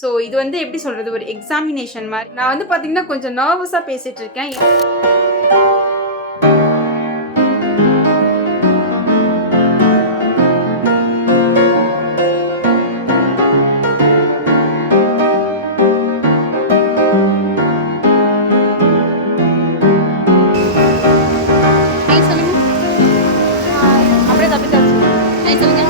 So இது வந்து எப்படி சொல்கிறது, ஒரு எக்ஸாமினேஷன் மாதிரி. நான் வந்து பார்த்தீங்கன்னா கொஞ்சம் நர்வஸாக பேசிகிட்டு இருக்கேன். அப்படியே தப்பி தப்பி சொல்லுங்க.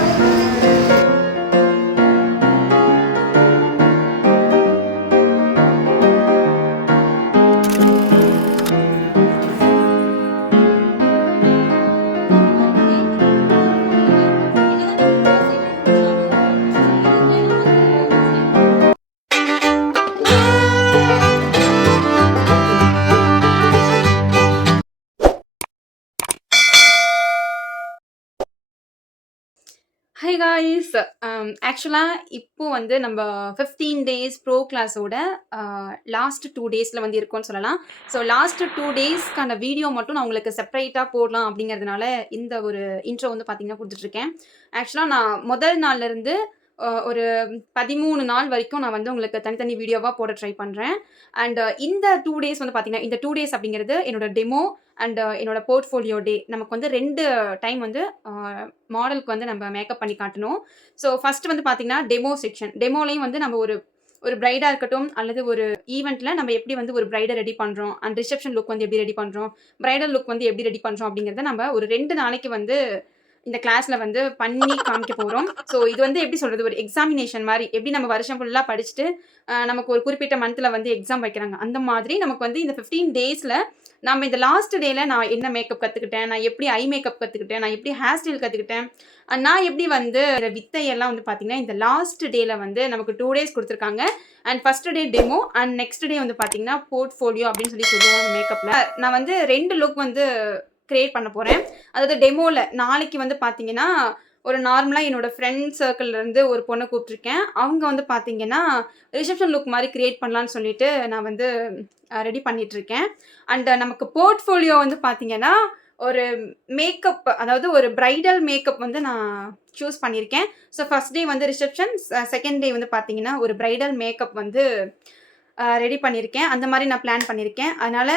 ஹை காய்ஸ், ஆக்சுவலாக இப்போ வந்து நம்ம 15 டேஸ் ப்ரோ கிளாஸோட லாஸ்ட் 2 டேஸில் வந்து இருக்கோன்னு சொல்லலாம். ஸோ லாஸ்ட் 2 டேஸ்க்கான வீடியோ மட்டும் நான் உங்களுக்கு செப்பரேட்டாக போடலாம் அப்படிங்கிறதுனால இந்த ஒரு இன்ட்ரோ வந்து பார்த்தீங்கன்னா கொடுத்துட்ருக்கேன். ஆக்சுவலாக நான் முதல் நாள்லேருந்து ஒரு 13 நாள் வரைக்கும் நான் வந்து உங்களுக்கு தனித்தனி வீடியோவாக போட ட்ரை பண்ணுறேன். அண்ட் இந்த 2 டேஸ் வந்து பார்த்தீங்கன்னா, இந்த 2 டேஸ் அப்படிங்கிறது என்னோட டெமோ அண்ட் என்னோட போர்ட்ஃபோலியோ டே. நமக்கு வந்து 2 டைம் வந்து மாடலுக்கு வந்து நம்ம மேக்கப் பண்ணி காட்டணும். ஸோ ஃபர்ஸ்ட் வந்து பார்த்தீங்கன்னா டெமோ செக்ஷன். டெமோலையும் வந்து நம்ம ஒரு பிரைடாக இருக்கட்டும் அல்லது ஒரு ஈவெண்ட்டில் நம்ம எப்படி வந்து ஒரு பிரைடை ரெடி பண்ணுறோம், அண்ட் ரிசப்ஷன் லுக் வந்து எப்படி ரெடி பண்ணுறோம், பிரைடல் லுக் வந்து எப்படி ரெடி பண்ணுறோம் அப்படிங்கிறத நம்ம ஒரு 2 நாளைக்கு வந்து இந்த கிளாஸில் வந்து பண்ணி காமிக்க போகிறோம். ஸோ இது வந்து எப்படி சொல்கிறது, ஒரு எக்ஸாமினேஷன் மாதிரி. எப்படி நம்ம வருஷம் ஃபுல்லாக படிச்சுட்டு நமக்கு ஒரு குறிப்பிட்ட மந்தில் வந்து எக்ஸாம் வைக்கிறாங்க, அந்த மாதிரி நமக்கு வந்து இந்த 15 டேஸில் நம்ம இந்த லாஸ்ட் டேயில் நான் என்ன மேக்கப் கற்றுக்கிட்டேன், நான் எப்படி ஐ மேக்கப் கற்றுக்கிட்டேன், நான் எப்படி ஹேர் ஸ்டைல் கற்றுக்கிட்டேன், நான் எப்படி வந்து வித்தையெல்லாம் வந்து பார்த்தீங்கன்னா இந்த லாஸ்ட் டேயில் வந்து நமக்கு 2 டேஸ் கொடுத்துருக்காங்க. And first day demo and next day வந்து பார்த்தீங்கன்னா போர்ட்ஃபோலியோ அப்படின்னு சொல்லி சொல்லுவாங்க மேக்கப்பில். நான் வந்து 2 லுக் வந்து கிரியேட் பண்ண போகிறேன். அதாவது டெமோவில் நாளைக்கு வந்து பார்த்தீங்கன்னா ஒரு நார்மலாக என்னோடய ஃப்ரெண்ட் சர்க்கிள்லேருந்து ஒரு பொண்ணை கூப்பிட்ருக்கேன். அவங்க வந்து பார்த்தீங்கன்னா ரிசப்ஷன் லுக் மாதிரி க்ரியேட் பண்ணலான்னு சொல்லிட்டு நான் வந்து ரெடி பண்ணிகிட்ருக்கேன். அண்ட் நமக்கு போர்ட்ஃபோலியோ வந்து பார்த்தீங்கன்னா ஒரு மேக்கப், அதாவது ஒரு பிரைடல் மேக்கப் வந்து நான் சூஸ் பண்ணியிருக்கேன். ஸோ ஃபஸ்ட் டே வந்து ரிசப்ஷன், செகண்ட் டே வந்து பார்த்தீங்கன்னா ஒரு பிரைடல் மேக்கப் வந்து ரெடி பண்ணியிருக்கேன். அந்த மாதிரி நான் பிளான் பண்ணியிருக்கேன். அதனால்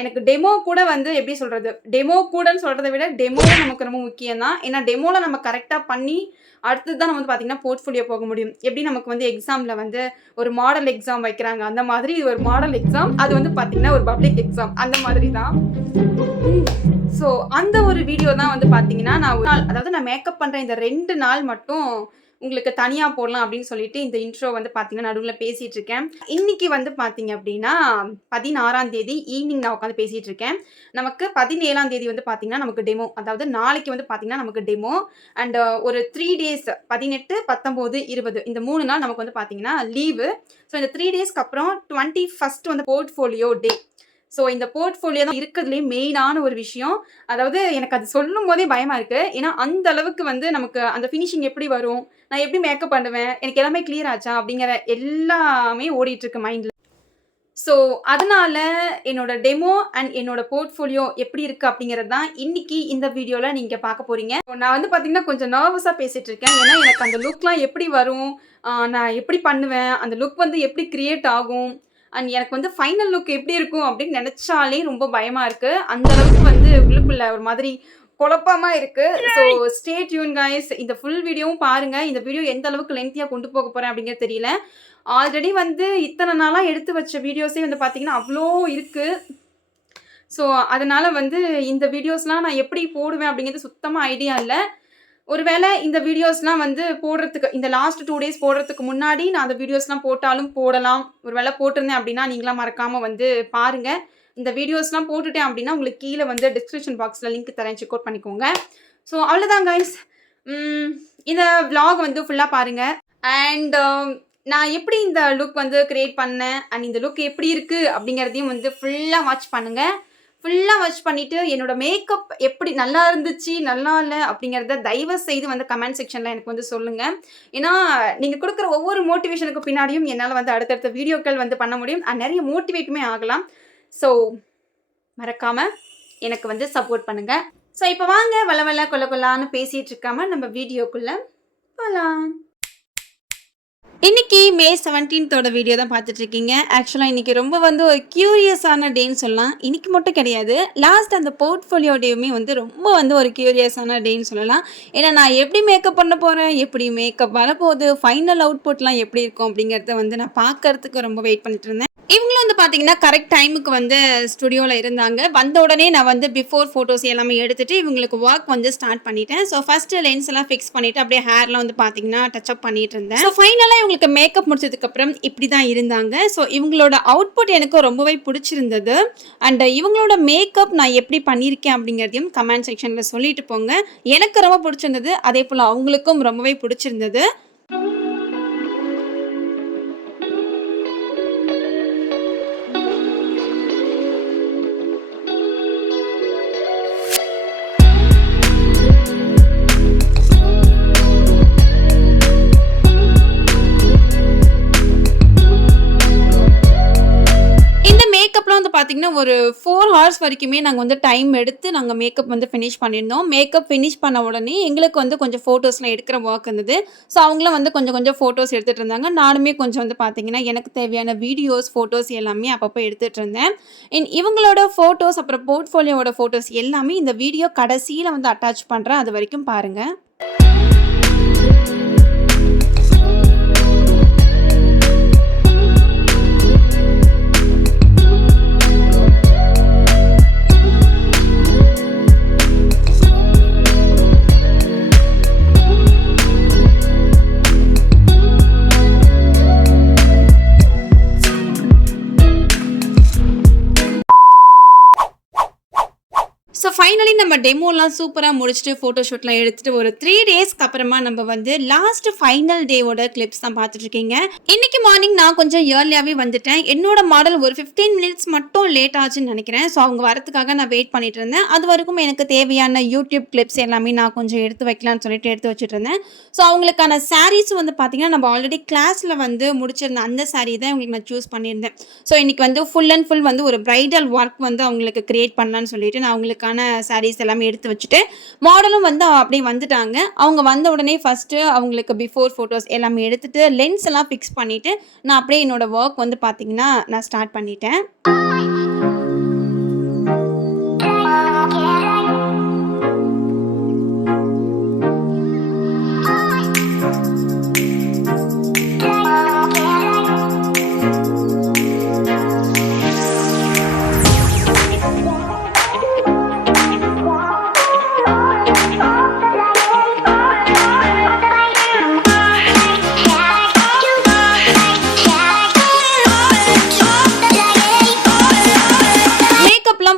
எனக்கு டெமோ கூட வந்து எப்படி சொல்கிறது, டெமோ கூடன்னு சொல்கிறத விட டெமோ நமக்கு ரொம்ப முக்கியம் தான். ஏன்னா டெமோவில் நம்ம கரெக்டாக பண்ணி அடுத்தது தான் நம்ம வந்து பார்த்திங்கன்னா போர்ட்ஃபோலியோ போக முடியும். எப்படி நமக்கு வந்து எக்ஸாமில் வந்து ஒரு மாடல் எக்ஸாம் வைக்கிறாங்க, அந்த மாதிரி ஒரு மாடல் எக்ஸாம், அது வந்து பார்த்திங்கன்னா ஒரு பப்ளிக் எக்ஸாம், அந்த மாதிரி தான். ஸோ அந்த ஒரு வீடியோ தான் வந்து பார்த்தீங்கன்னா நான் ஒரு நாள், அதாவது நான் மேக்கப் பண்ணுற இந்த 2 நாள் மட்டும் உங்களுக்கு தனியாக போடலாம் அப்படின்னு சொல்லிட்டு இந்த இன்ட்ரோ வந்து பார்த்தீங்கன்னா நடுவில் பேசிகிட்டு இருக்கேன். இன்னைக்கு வந்து பார்த்தீங்க அப்படின்னா 16ஆம் தேதி ஈவினிங் நான் உட்காந்து பேசிகிட்டு இருக்கேன். நமக்கு 17ஆம் தேதி வந்து பார்த்தீங்கன்னா நமக்கு டெமோ, அதாவது நாளைக்கு வந்து பார்த்தீங்கன்னா நமக்கு டெமோ. அண்ட் ஒரு 3 டேஸ் 18, 19, 20 இந்த 3 நாள் நமக்கு வந்து பார்த்தீங்கன்னா லீவு. ஸோ இந்த 3 டேஸ்க்கு அப்புறம் 21 வந்து போர்ட்ஃபோலியோ டே. ஸோ இந்த போர்ட்ஃபோலியோ தான் இருக்கிறதுலேயே மெயினான ஒரு விஷயம். அதாவது எனக்கு அது சொல்லும் போதே பயமாக இருக்குது. ஏன்னா அந்த அளவுக்கு வந்து நமக்கு அந்த ஃபினிஷிங் எப்படி வரும், நான் எப்படி மேக்கப் பண்ணுவேன், எனக்கு எல்லாமே கிளியர் ஆச்சா அப்படிங்கிற எல்லாமே ஓடிட்டுருக்கு மைண்டில். ஸோ அதனால் என்னோட டெமோ அண்ட் என்னோட போர்ட்ஃபோலியோ எப்படி இருக்குது அப்படிங்கிறது தான் இன்றைக்கி இந்த வீடியோவில் நீங்கள் பார்க்க போகிறீங்க. நான் வந்து பார்த்திங்கன்னா கொஞ்சம் நர்வஸாக பேசிகிட்டு இருக்கேன். ஏன்னா எனக்கு அந்த லுக்லாம் எப்படி வரும், நான் எப்படி பண்ணுவேன், அந்த லுக் வந்து எப்படி க்ரியேட் ஆகும், அண்ட் எனக்கு வந்து ஃபைனல் லுக் எப்படி இருக்கும் அப்படின்னு நினச்சாலே ரொம்ப பயமாக இருக்குது. அந்தளவுக்கு வந்து உள்ளுக்குள்ளே ஒரு மாதிரி குழப்பமாக இருக்குது. ஸோ ஸ்டே டியூன் கைஸ், இந்த ஃபுல் வீடியோவும் பாருங்கள். இந்த வீடியோ எந்த அளவுக்கு லென்த்தியாக கொண்டு போக போகிறேன் அப்படிங்கிறது தெரியல. ஆல்ரெடி வந்து இத்தனை நாளாக எடுத்து வச்ச வீடியோஸே வந்து பார்த்திங்கன்னா அவ்வளோ இருக்குது. ஸோ அதனால் வந்து இந்த வீடியோஸ்லாம் நான் எப்படி போடுவேன் அப்படிங்கிறது சுத்தமாக ஐடியா இல்லை. ஒருவேளை இந்த வீடியோஸ்லாம் வந்து போடுறதுக்கு, இந்த லாஸ்ட் 2 டேஸ் போடுறதுக்கு முன்னாடி நான் அந்த வீடியோஸ்லாம் போட்டாலும் போடலாம். ஒருவேளை போட்டிருந்தேன் அப்படின்னா நீங்களாம் மறக்காமல் வந்து பாருங்கள். இந்த வீடியோஸ்லாம் போட்டுட்டேன் அப்படின்னா உங்களுக்கு கீழே வந்து டிஸ்கிரிப்ஷன் பாக்ஸில் லிங்க் தரேன், செக் அவுட் பண்ணிக்கோங்க. ஸோ அவ்வளோதான் கைஸ், இந்த விலாக் வந்து ஃபுல்லாக பாருங்கள். அண்ட் நான் எப்படி இந்த லுக் வந்து க்ரியேட் பண்ணேன் அண்ட் இந்த லுக் எப்படி இருக்குது அப்படிங்கிறதையும் வந்து ஃபுல்லாக வாட்ச் பண்ணுங்கள். ஃபுல்லாக வாட்ச் பண்ணிவிட்டு என்னோட மேக்கப் எப்படி நல்லா இருந்துச்சு நல்லா இல்லை அப்படிங்கிறத தயவு செய்து வந்து கமெண்ட் செக்ஷனில் எனக்கு வந்து சொல்லுங்கள். ஏன்னா நீங்கள் கொடுக்குற ஒவ்வொரு மோட்டிவேஷனுக்கு பின்னாடியும் என்னால் வந்து அடுத்தடுத்த வீடியோக்கள் வந்து பண்ண முடியும் அண்ட் நிறைய மோட்டிவேட்டுமே ஆகலாம். ஸோ மறக்காமல் எனக்கு வந்து சப்போர்ட் பண்ணுங்கள். ஸோ இப்போ வாங்க வள கொல்லான்னு பேசிகிட்டு இருக்காமல் நம்ம வீடியோக்குள்ளே போகலாம். இன்னைக்கு மே 17த்தோட வீடியோ தான் பார்த்துட்டு இருக்கீங்க. ஆக்சுவலா இன்னைக்கு ரொம்ப வந்து ஒரு கியூரியஸான டேன்னு சொல்லலாம். இன்னைக்கு மட்டும் கிடையாது. லாஸ்ட் அந்த போர்ட்ஃபோலியோ டேவுமே வந்து ரொம்ப வந்து ஒரு கியூரியஸான டேன்னு சொல்லலாம். ஏன்னா நான் எப்படி மேக்கப் பண்ண போறேன், எப்படி மேக்கப் வரப்போகுது, ஃபைனல் அவுட்புட்லாம் எப்படி இருக்கும் அப்படிங்கிறத வந்து நான் பார்க்கறதுக்கு ரொம்ப வெயிட் பண்ணிட்டு இருந்தேன். இவங்களும் வந்து பார்த்தீங்கன்னா, கரெக்ட் டைமுக்கு வந்து ஸ்டுடியோல இருந்தாங்க. வந்த உடனே நான் வந்து பிஃபோர் ஃபோட்டோஸ் எல்லாமே எடுத்துட்டு, இவங்களுக்கு ஒர்க் வந்து ஸ்டார்ட் பண்ணிட்டேன். ஸோ ஃபர்ஸ்ட்டு லென்ஸ் எல்லாம் ஃபிக்ஸ் பண்ணிட்டு, அப்படியே ஹேர்லாம் வந்து பார்த்தீங்கன்னா, டச் அப் பண்ணிட்டு இருந்தேன். ஸோ ஃபைனலா இவங்களுக்கு மேக்கப் முடிச்சதுக்கப்புறம் இப்படி தான் இருந்தாங்க. ஸோ இவங்களோட அவுட்புட் எனக்கு ரொம்பவே பிடிச்சிருந்தது. அண்ட் இவங்களோட மேக்கப் நான் எப்படி பண்ணியிருக்கேன் அப்படிங்கிறதையும் கமெண்ட் செக்ஷன்ல சொல்லிட்டு போங்க. எனக்கு ரொம்ப பிடிச்சிருந்தது. அதேபோல அவங்களுக்கும் ரொம்பவே பிடிச்சிருந்தது. மேக்கப்லாம் வந்து பார்த்தீங்கன்னா, ஒரு 4 ஹார்ஸ் வரைக்குமே நாங்க வந்து டைம் எடுத்து நாங்க மேக்கப் வந்து ஃபினிஷ் பண்ணியிருந்தோம். மேக்கப் ஃபினிஷ் பண்ண உடனே எங்களுக்கு வந்து கொஞ்சம் ஃபோட்டோஸ்லாம் எடுக்கிற ஒர்க் இருந்தது. ஸோ அவங்களும் வந்து கொஞ்சம் கொஞ்சம் ஃபோட்டோஸ் எடுத்துட்டு இருந்தாங்க. நானுமே கொஞ்சம் வந்து பார்த்தீங்கன்னா, எனக்கு தேவையான வீடியோஸ், ஃபோட்டோஸ் எல்லாமே அப்பப்போ எடுத்துட்டு இருந்தேன். இவங்களோட ஃபோட்டோஸ் அப்புறம் போர்ட்ஃபோலியோவோட ஃபோட்டோஸ் எல்லாமே இந்த வீடியோ கடைசியில வந்து அட்டாச் பண்றேன். அது வரைக்கும் பாருங்க. ஸோ ஃபைனலி நம்ம டெமோலாம் சூப்பராக முடிச்சுட்டு ஃபோட்டோஷூட்லாம் எடுத்துகிட்டு ஒரு 3 டேஸ்க்கு அப்புறமா நம்ம வந்து லாஸ்ட் ஃபைனல் டேவோட கிளிப்ஸ் தான் பார்த்துட்ருக்கீங்க. இன்னைக்கு மார்னிங் நான் கொஞ்சம் ஏர்லியாகவே வந்துட்டேன். என்னோட மாடல் ஒரு 15 மினிட்ஸ் மட்டும் லேட் ஆச்சுன்னு நினைக்கிறேன். ஸோ அவங்க வரத்துக்காக நான் வெயிட் பண்ணிட்டு இருந்தேன். அது வரைக்கும் எனக்கு தேவையான யூடியூப் கிளிப்ஸ் எல்லாமே நான் கொஞ்சம் எடுத்து வைக்கலான்னு சொல்லிட்டு எடுத்து வச்சுட்டு இருந்தேன். ஸோ அவங்களுக்கான சாரீஸும் வந்து பார்த்தீங்கன்னா, நம்ம ஆல்ரெடி கிளாஸில் வந்து முடிச்சிருந்த அந்த சாரீ தான் உங்களுக்கு நான் சூஸ் பண்ணியிருந்தேன். ஸோ இன்னைக்கு வந்து ஃபுல் அண்ட் ஃபுல் வந்து ஒரு பிரைடல் ஒர்க் வந்து அவங்களுக்கு கிரியேட் பண்ணலான்னு சொல்லிட்டு நான் அவங்களுக்கு சாரீஸ் எல்லாமே எடுத்து வச்சுட்டு மாடலும் வந்து அப்படியே வந்துட்டாங்க. அவங்க வந்த உடனே ஃபர்ஸ்ட் அவங்களுக்கு பிஃபோர் ஃபோட்டோஸ் எல்லாமே எடுத்துட்டு லென்ஸ் எல்லாம் ஃபிக்ஸ் பண்ணிட்டு நான் அப்படியே என்னோட ஒர்க் வந்து பார்த்தீங்கன்னா நான் ஸ்டார்ட் பண்ணிட்டேன்.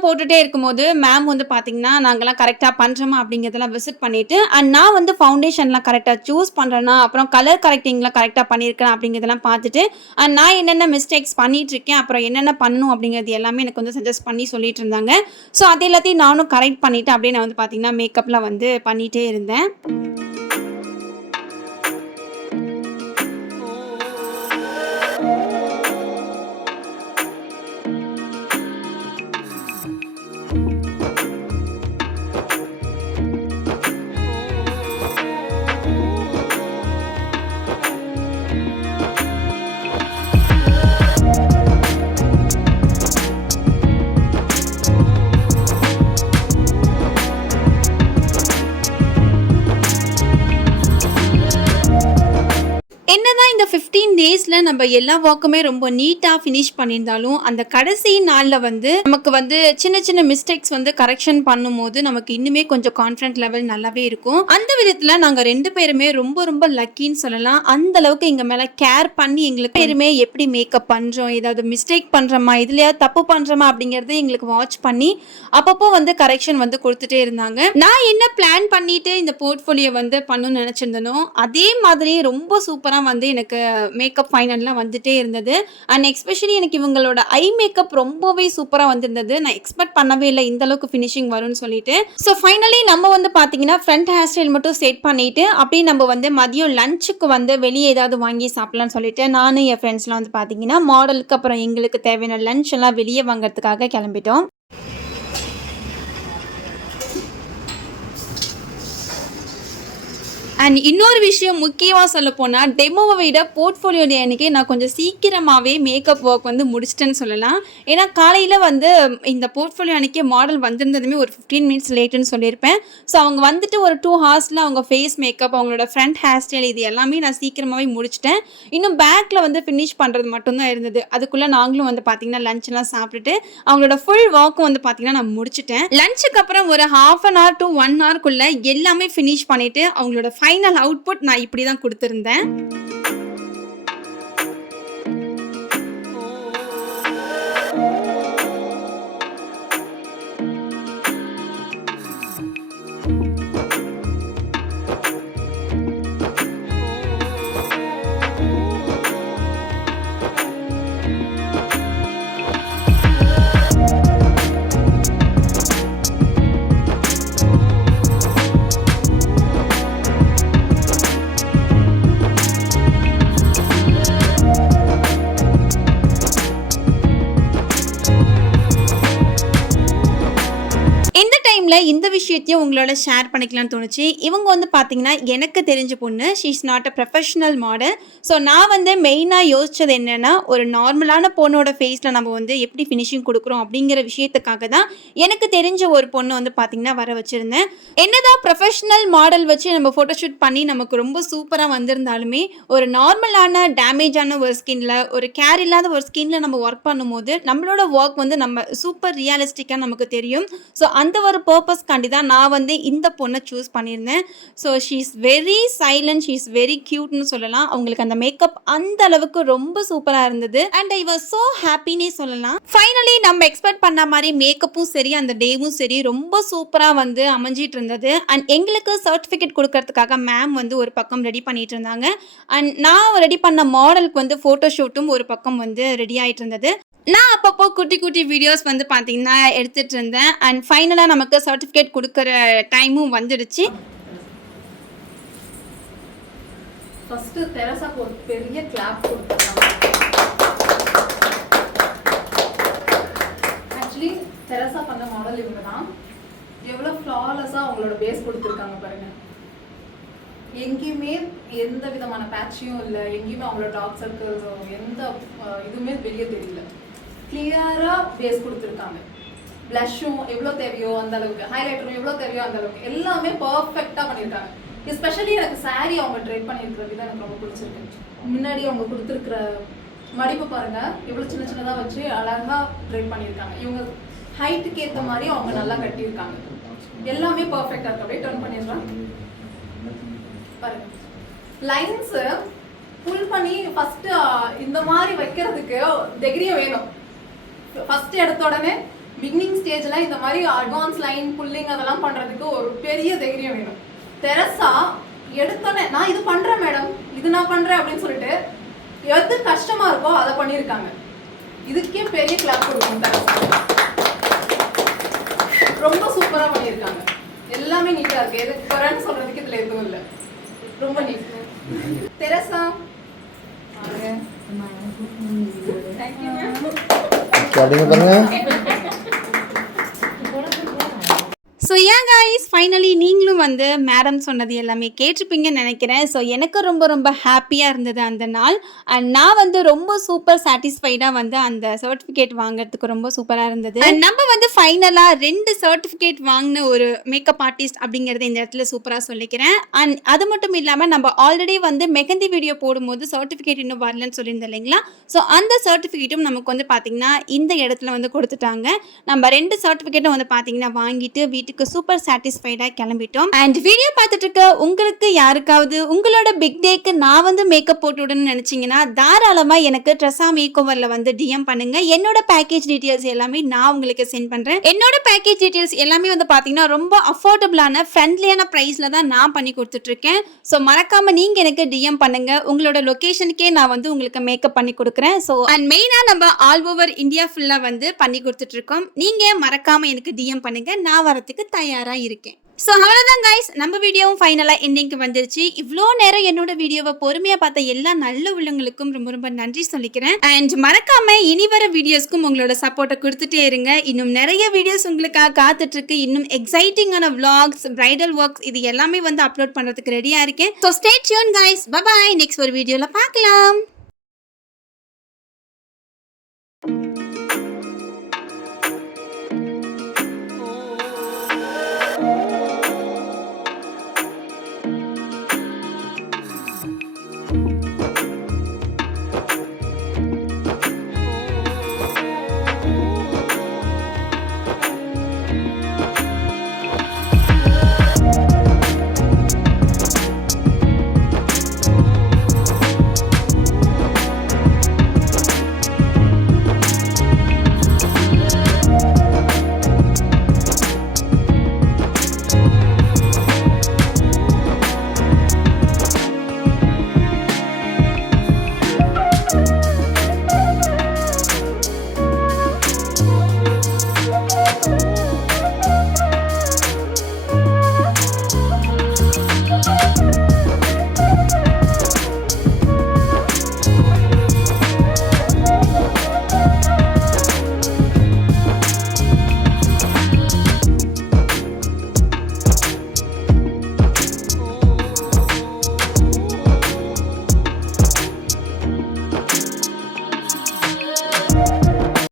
போட்டுட்டே இருக்கும்போது மேம் வந்து பார்த்தீங்கன்னா, நாங்கள்லாம் கரெக்டாக பண்ணுறோமா அப்படிங்கிறதெல்லாம் விசிட் பண்ணிவிட்டு அண்ட் நான் வந்து ஃபவுண்டேஷன்லாம் கரெக்டாக சூஸ் பண்ணுறேன்னா, அப்புறம் கலர் கரெக்டிங்லாம் கரெக்டாக பண்ணியிருக்கேன் அப்படிங்கிறதெல்லாம் பார்த்துட்டு அண்ட் நான் என்னென்ன மிஸ்டேக்ஸ் பண்ணிகிட்ருக்கேன், அப்புறம் என்னென்ன பண்ணணும் அப்படிங்கிறது எல்லாமே எனக்கு வந்து சஜஸ்ட் பண்ணி சொல்லிட்டு இருந்தாங்க. ஸோ அது எல்லாத்தையும் நானும் கரெக்ட் பண்ணிவிட்டு அப்படியே நான் வந்து பார்த்தீங்கன்னா மேக்கப்லாம் வந்து பண்ணிகிட்டே இருந்தேன். என்னதான் இந்த 15 டேஸ்ல நம்ம எல்லா ஒர்க்குமே ரொம்ப நீட்டா ஃபினிஷ் பண்ணியிருந்தாலும் அந்த கடைசி நாள்ல வந்து நமக்கு வந்து சின்ன சின்ன மிஸ்டேக்ஸ் வந்து கரெக்ஷன் பண்ணும்போது நமக்கு இன்னுமே கொஞ்சம் கான்ஃபிடன்ட் லெவல் நல்லாவே இருக்கும். அந்த விதத்துல நாங்க 2 பேருமே ரொம்ப ரொம்ப லக்கின்னு சொல்லலாம். அந்த அளவுக்கு எங்க மேல கேர் பண்ணி எங்களுக்கு பேருமே எப்படி மேக்கப் பண்றோம், ஏதாவது மிஸ்டேக் பண்றோமா, இதுலயா தப்பு பண்றோமா அப்படிங்கறத எங்களுக்கு வாட்ச் பண்ணி அப்பப்போ வந்து கரெக்ஷன் வந்து கொடுத்துட்டே இருந்தாங்க. நான் என்ன பிளான் பண்ணிட்டு இந்த போர்ட்ஃபோலியோ வந்து பண்ணணும்னு நினைச்சிருந்தனோ அதே மாதிரி ரொம்ப சூப்பரா வந்து எனக்கு மேக்கப் ஃபைனல்லாம் வந்துட்டே இருந்தது. அண்ட் எஸ்பெஷலி எனக்கு இவங்களோட ஐ மேக்கப் ரொம்பவே சூப்பராக வந்திருந்தது. நான் எக்ஸ்பெக்ட் பண்ணவே இல்லை இந்த அளவுக்கு ஃபினிஷிங் வரும்னு சொல்லிட்டு. ஸோ ஃபைனலி நம்ம வந்து பார்த்தீங்கன்னா ஃப்ரண்ட் ஹேர் ஸ்டைல் மட்டும் செட் பண்ணிட்டு அப்படியே நம்ம வந்து மதியம் லஞ்சுக்கு வந்து வெளியே ஏதாவது வாங்கி சாப்பிடலாம்னு சொல்லிட்டு நானும் என் ஃப்ரெண்ட்ஸ்லாம் வந்து பார்த்தீங்கன்னா மாடலுக்கு அப்புறம் எங்களுக்கு தேவையான லஞ்ச் எல்லாம் வெளியே வாங்குறதுக்காக கிளம்பிட்டோம். அண்ட் இன்னொரு விஷயம் முக்கியமாக சொல்ல போனால் டெமோவை விட போர்ட்ஃபோலியோ டே அன்றைக்கி நான் கொஞ்சம் சீக்கிரமாகவே மேக்கப் ஒர்க் வந்து முடிச்சிட்டேன்னு சொல்லலாம். ஏன்னா காலையில் வந்து இந்த போர்ட்ஃபோலியோ அன்றைக்கி மாடல் வந்திருந்ததுமே ஒரு 15 மினிட்ஸ் லேட்டுன்னு சொல்லியிருப்பேன். ஸோ அவங்க வந்துட்டு ஒரு 2 ஹார்ஸில் அவங்க ஃபேஸ் மேக்கப், அவங்களோட ஃப்ரண்ட் ஹேர் ஸ்டைல் இது எல்லாமே நான் சீக்கிரமாகவே முடிச்சிட்டேன். இன்னும் பேக்கில் வந்து ஃபினிஷ் பண்ணுறது மட்டும்தான் இருந்தது. அதுக்குள்ளே நாங்களும் வந்து பார்த்திங்கன்னா லஞ்செலாம் சாப்பிட்டுட்டு அவங்களோட ஃபுல் ஒர்க்கும் வந்து பார்த்திங்கன்னா நான் முடிச்சிட்டேன். லஞ்சுக்கு அப்புறம் ஒரு 1/2 hour to 1 hourக்குள்ளே எல்லாமே ஃபினிஷ் பண்ணிவிட்டு அவங்களோட ஃபைனல் அவுட்புட் நான் இப்படி தான் கொடுத்துருந்தேன். இந்த விஷயத்தையும் உங்களோட ஷேர் பண்ணிக்கலாம்னு தோணுச்சு. இவங்க வந்து பார்த்தீங்கன்னா எனக்கு தெரிஞ்ச பொண்ணு. She is not a professional model. So நான் வந்து மெயினாக யோசித்தது என்னென்னா, ஒரு நார்மலான பொண்ணோட ஃபேஸில் நம்ம வந்து எப்படி ஃபினிஷிங் கொடுக்குறோம் அப்படிங்கிற விஷயத்துக்காக தான் எனக்கு தெரிஞ்ச ஒரு பொண்ணு வந்து பார்த்திங்கன்னா வர வச்சுருந்தேன். என்னதான் ப்ரொஃபஷனல் மாடல் வச்சு நம்ம ஃபோட்டோஷூட் பண்ணி நமக்கு ரொம்ப சூப்பராக வந்திருந்தாலுமே ஒரு நார்மலான டேமேஜான ஒரு ஸ்கின்ல, ஒரு கேர் இல்லாத ஒரு ஸ்கின்ல நம்ம ஒர்க் பண்ணும்போது நம்மளோட ஒர்க் வந்து நம்ம சூப்பர் ரியலிஸ்டிக்காக நமக்கு தெரியும். ஸோ அந்த ஒரு பர்பஸ்க்காண்டி தான் நான் வந்து இந்த பொண்ணை சூஸ் பண்ணியிருந்தேன். So she is very silent, she is very க்யூட்னு சொல்லலாம். அவங்களுக்கு அந்த மேக்கப் அந்த அளவுக்கு ரொம்ப சூப்பராக இருந்தது. அண்ட் ஐ வாஸ் ஸோ ஹாப்பினே சொல்லலாம். ஃபைனலி நம்ம எக்ஸ்பெக்ட் பண்ண மாதிரி மேக்கப்பும் சரி, அந்த டேவும் சரி ரொம்ப சூப்பராக வந்து அமைஞ்சிட்டு இருந்தது. அண்ட் எங்களுக்கு சர்டிஃபிகேட் கொடுக்கறதுக்காக மேம் வந்து ஒரு பக்கம் ரெடி பண்ணிட்டு இருந்தாங்க. அண்ட் நான் ரெடி பண்ண மாடலுக்கு வந்து ஃபோட்டோஷூட்டும் ஒரு பக்கம் வந்து ரெடி ஆகிட்டு இருந்தது. நான் அப்பப்போ குட்டி குட்டி வீடியோஸ் வந்து பார்த்தீங்கன்னா எடுத்துகிட்டு இருந்தேன். அண்ட் ஃபைனலாக நமக்கு சர்டிஃபிகேட் கொடுக்குற டைமும் வந்துடுச்சு. ஃபஸ்ட்டு தெரசாக்கு ஒரு பெரிய கிளாப் கொடுத்துருக்காங்க. ஆக்சுவலி தெரசா பண்ண மாடல் இவங்க தான். எவ்வளோ ஃப்ளாலஸாக அவங்களோட பேஸ் கொடுத்துருக்காங்க பாருங்கள். எங்கேயுமே எந்த விதமான பேட்சியும் இல்லை, எங்கேயுமே அவங்களோட டார்க் சர்க்கிள்ஸோ எந்த இதுவுமே வெளியே தெரியல. கிளியராக பேஸ் கொடுத்துருக்காங்க. ப்ளஷ்ஷும் எவ்வளோ தேவையோ அந்த அளவுக்கு, ஹைலைட்டரும் எவ்வளோ தேவையோ அந்த அளவுக்கு எல்லாமே பர்ஃபெக்டாக பண்ணியிருக்காங்க. எஸ்பெஷலி எனக்கு சாரீ அவங்க ட்ரை பண்ணியிருக்கிற விதம் எனக்கு ரொம்ப பிடிச்சிருக்கு. முன்னாடி அவங்க கொடுத்துருக்குற மடிப்பு பாருங்கள், எவ்வளோ சின்ன சின்னதாக வச்சு அழகாக ட்ரை பண்ணியிருக்காங்க. இவங்க ஹைட்டுக்கு ஏற்ற மாதிரி அவங்க நல்லா கட்டியிருக்காங்க. எல்லாமே பர்ஃபெக்டாக இருக்கு. அப்படியே டர்ன் பண்ணிடுறான் பாருங்க. லைன்ஸு புல் பண்ணி ஃபஸ்ட்டு இந்த மாதிரி வைக்கிறதுக்கு தைரியம் வேணும். ஃபஸ்ட்டு எடுத்த உடனே பிகினிங் ஸ்டேஜில் இந்த மாதிரி அட்வான்ஸ் லைன் புல்லிங் அதெல்லாம் பண்ணுறதுக்கு ஒரு பெரிய தைரியம் வேணும். தெரசா எடுத்தோடனே நான் இது பண்ணுறேன் மேடம், இது நான் பண்ணுறேன் அப்படின்னு சொல்லிட்டு எது கஷ்டமாக இருக்கோ அதை பண்ணியிருக்காங்க. இதுக்கே பெரிய கிளாப் கொடுக்கும். தெரசா ரொம்ப சூப்பராக பண்ணியிருக்காங்க. எல்லாமே நீட்டாக இருக்குது. எது குறைன்னு சொல்கிறதுக்கு இதில் எதுவும் இல்லை. ரொம்ப நீட். தெரசா ஸோ ஏன் காய்ஸ் ஃபைனலி நீங்களும் வந்து மேடம் சொன்னது எல்லாமே கேட்டிருப்பீங்கன்னு நினைக்கிறேன். ஸோ எனக்கு ரொம்ப ரொம்ப ஹாப்பியாக இருந்தது அந்த நாள். அண்ட் நான் வந்து ரொம்ப சூப்பர் சாட்டிஸ்ஃபைடாக வந்து அந்த சர்டிஃபிகேட் வாங்குறதுக்கு ரொம்ப சூப்பராக இருந்தது. அண்ட் நம்ம வந்து ஃபைனலாக 2 சர்டிஃபிகேட் வாங்கின ஒரு மேக்கப் ஆர்டிஸ்ட் அப்படிங்கிறத இந்த இடத்துல சூப்பராக சொல்லிக்கிறேன். அண்ட் அது மட்டும் இல்லாமல் நம்ம ஆல்ரெடி வந்து மெஹந்தி வீடியோ போடும்போது சர்டிஃபிகேட் இன்னும் வரலன்னு சொல்லியிருந்தேன் இல்லைங்களா. ஸோ அந்த சர்டிஃபிகேட்டும் நமக்கு வந்து பார்த்திங்கன்னா இந்த இடத்துல வந்து கொடுத்துட்டாங்க. நம்ம 2 சர்டிஃபிகேட்டும் வந்து பார்த்திங்கன்னா வாங்கிட்டு வீட்டுக்கு சூப்பர் சாட்டிஸ்ஃபைடாக கிளம்பிட்டோம். அண்ட் வீடியோ பார்த்துட்டு இருக்க உங்களுக்கு யாருக்காவது உங்களோட பிக் டேக்கு நான் வந்து மேக்கப் போட்டு விடணும்னு நினச்சிங்கன்னா தாராளமாக எனக்கு ட்ரெஸ்ஸா மேக் ஓவரில் வந்து டிஎம் பண்ணுங்க. என்னோட பேக்கேஜ் டீட்டெயில்ஸ் எல்லாமே நான் உங்களுக்கு சென்ட் பண்ணுறேன். என்னோட பேக்கேஜ் டீட்டெயில்ஸ் எல்லாமே வந்து பார்த்தீங்கன்னா ரொம்ப அஃபோர்டபுளான ஃப்ரெண்ட்லியான ப்ரைஸில் தான் நான் பண்ணி கொடுத்துட்ருக்கேன். ஸோ மறக்காமல் நீங்கள் எனக்கு டிஎம் பண்ணுங்க. உங்களோட லொக்கேஷனுக்கே நான் வந்து உங்களுக்கு மேக்கப் பண்ணி கொடுக்குறேன். ஸோ அண்ட் மெயினாக நம்ம ஆல் ஓவர் இந்தியா ஃபுல்லாக வந்து பண்ணி கொடுத்துட்ருக்கோம். நீங்கள் மறக்காமல் எனக்கு டிஎம் பண்ணுங்க. நான் வரத்துக்கு தயாராக இருக்கேன். ஸோ அவ்வளோதான் கைஸ், நம்ம வீடியோவும் ஃபைனலாக எண்டிங்க்கு வந்துருச்சு. இவ்வளோ நேரம் என்னோட வீடியோவை பொறுமையாக பார்த்த எல்லா நல்ல உள்ளவங்களுக்கும் ரொம்ப ரொம்ப நன்றி சொல்லிக்கிறேன். அண்ட் மறக்காம இனி வர வீடியோஸ்க்கும் உங்களோட சப்போர்ட்டை கொடுத்துட்டே இருங்க. இன்னும் நிறைய வீடியோஸ் உங்களுக்காக காத்துட்ருக்கு. இன்னும் எக்ஸைட்டிங்கான vlogs, பிரைடல் ஒர்க்ஸ் இது எல்லாமே வந்து அப்லோட் பண்ணுறதுக்கு ரெடியாக இருக்கேன். So stay tune guys. Bye bye. Next ஒரு வீடியோவில் பார்க்கலாம்.